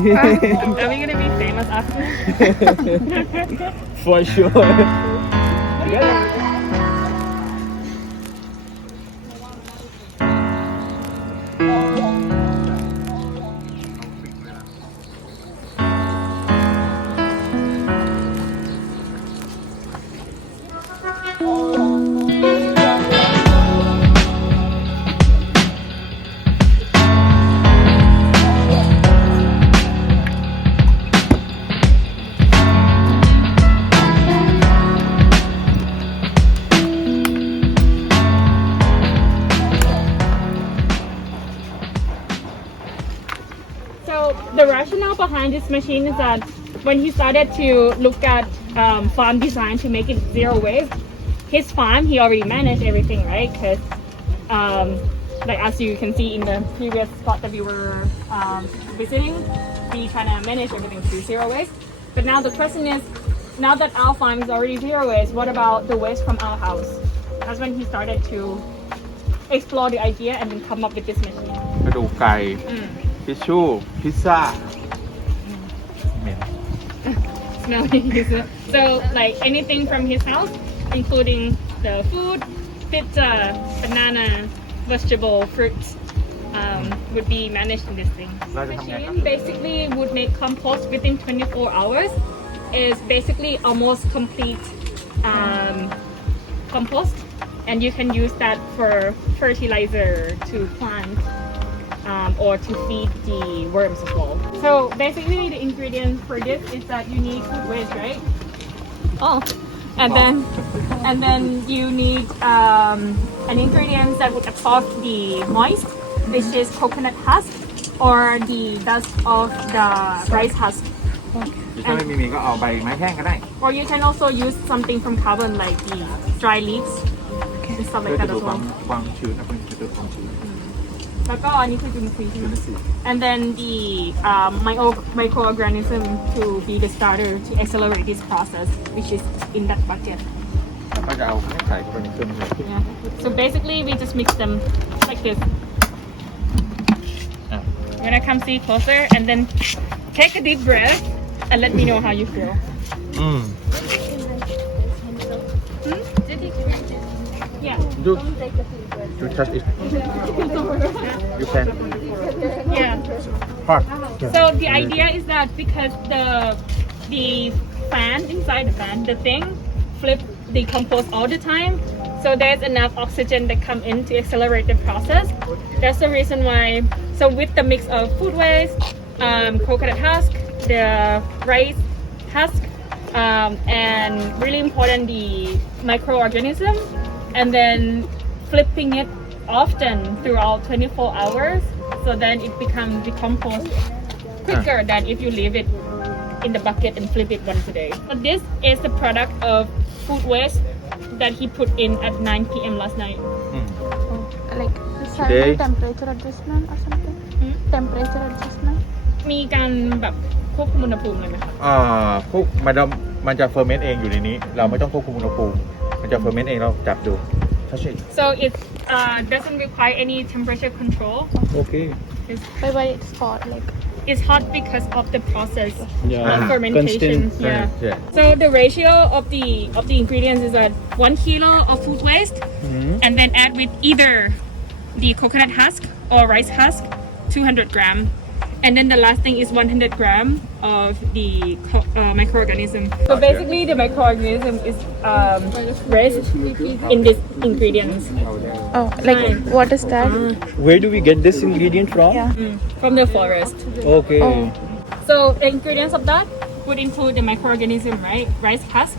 Are we gonna be famous after? For sure. So the rationale behind this machine is that when he started to look at farm design to make it zero waste, his farm he already managed everything, right? Because like as you can see in the previous spot that we were visiting, we kind of manage everything to zero waste. But now the question is, now that our farm is already zero waste, what about the waste from our house? That's when he started to explore the idea and then come up with this machine. กระดูกไก่ทิชชู่พิซซ่าเหม็น Smelling his so like anything from his house, including the food, pizza, banana, vegetable, fruits, would be managed in this thing. Machine basically would make compost within 24 hours. Is basically almost complete compost, and you can use that for fertilizer to plant or to feed the worms as well. So basically the ingredient for this is that you need food waste, right? Oh, and then you need an ingredient that would absorb the moist, which is coconut husk or the dust of the rice husk. ถ้าไม่มีก็เอาใบไม้แห้งก็ได้ Or you can also use something from carbon like the dry leaves and stuff เพื่อ like จะ that ดู as ความ well. ความชื้นนะเพื่อจะดูความชื้น แล้วก็อันนี้คือจุลินทรีย์ใช่ไหม And then the microorganism to be the starter to accelerate this process, which is in that bucket. แล้วก็จะเอาไข่เข้าไปในเครื่องเลย Yeah. So basically, we just mix them like this. You're gonna come see closer, and then take a deep breath, and let me know how you feel. อืม Yeah. you touch it you can Yeah. hot So the idea is that because the fan inside the fan, the thing flip the compost all the time, so there's enough oxygen that come in to accelerate the process. That's the reason why. So with the mix of food waste, coconut husk, the rice husk, and really important the microorganism, and then flipping it often throughout 24 hours, so then it becomes decomposed quicker than if you leave it in the bucket and flip it once a day. So this is the product of food waste that he put in at 9 p.m. last night. Like Today- temperature adjustment or something? Temperature adjustment? มีการแบบควบคุมอุณหภูมิเลยไหมคะ พวกมันจะเฟอร์เมนต์เองอยู่ในนี้ เราไม่ต้องควบคุมอุณหภูมิมันจะเฟอร์เมนต์เองเราจับดูถ้าใช่ So it doesn't require any temperature control. โอเค Why it's hot? Like It's hot because of the process Yeah. of fermentation. Constant. Yeah. So the ratio of the ingredients is that 1 kilo of food waste, and then add with either the coconut husk or rice husk, 200 gram, and then the last thing is 100 gram of the microorganism. So basically, the microorganism is raised in these ingredients oh, like Fine. what is that? Where do we get this ingredient from? Yeah. from the forest. Okay. Oh. So the ingredients of that would include the microorganism, right? Rice husk,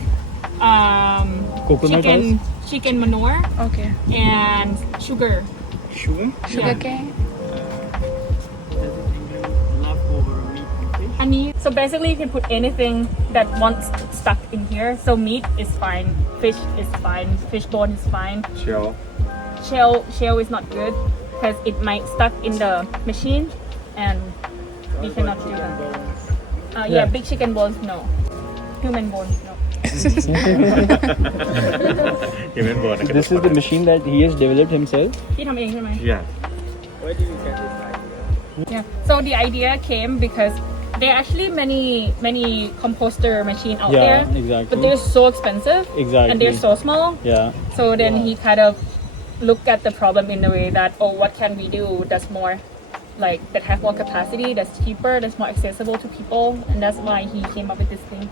Coconut chicken manure, Okay. and sugar. Sugar cane. Honey. So basically, you can put anything that wants stuck in here. So meat is fine, fish is fine, fish bone is fine. เชียว Shell is not good because it might stuck in the machine, and we cannot do that. Yeah, big chicken bones, no. Human bones, no. ยังเป็นบอร์ดนะครับ This is the machine that he has developed himself. พี่ทำเองใช่ไหม yeah Yeah. So the idea came because there are actually many composter machine out Yeah, there, exactly. but they're so expensive, Exactly. and they're so small. Yeah. So then he kind of looked at the problem in a way that, oh, what can we do that's more like that have more capacity, that's cheaper, that's more accessible to people, and that's why he came up with this thing.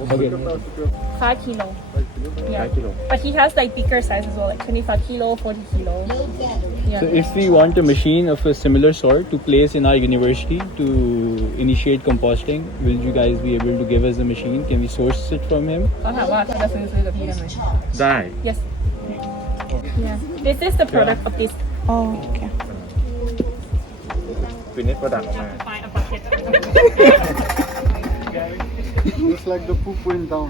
Okay. 5 kilo. Yeah. 5 กิโล But he has like bigger size as well, like 25 kilo, 40 kilo. Yeah. So if we want a machine of a similar sort to place in our university to initiate composting, will you guys be able to give us the machine? Can we source it from him? เขาถามว่าเขาจะซื้อกับพี่ได้ไหม ได้ Yes. Yeah. This is the product of this. Oh, okay. ฟินิชโปรดักต์ออกมา Find a bucket. Looks like the poop went down.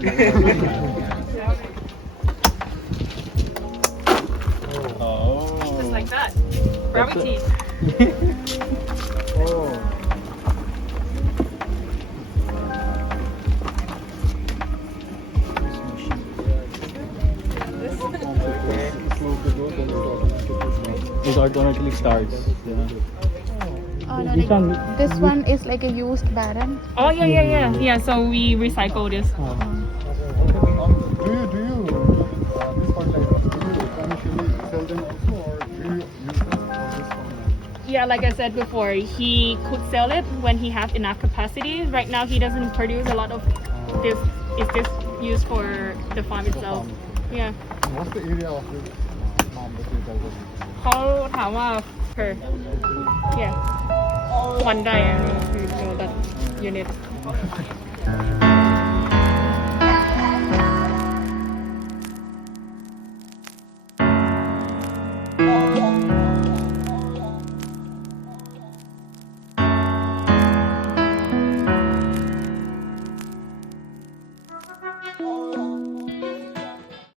Just like that. Gravity. Oh. It automatically starts. Yeah. Oh, no, like, this one is like a used barren. Oh yeah. So we recycle this. Do you this one like do you commercially sell them also or do you use them for this one? Yeah, like I said before, he could sell it when he has enough capacity. Right now, he doesn't produce a lot of this. It's just used for the farm itself. Yeah. What's the area of this farm that you guys are using? เขาถามว่า per yeah one day you know that unit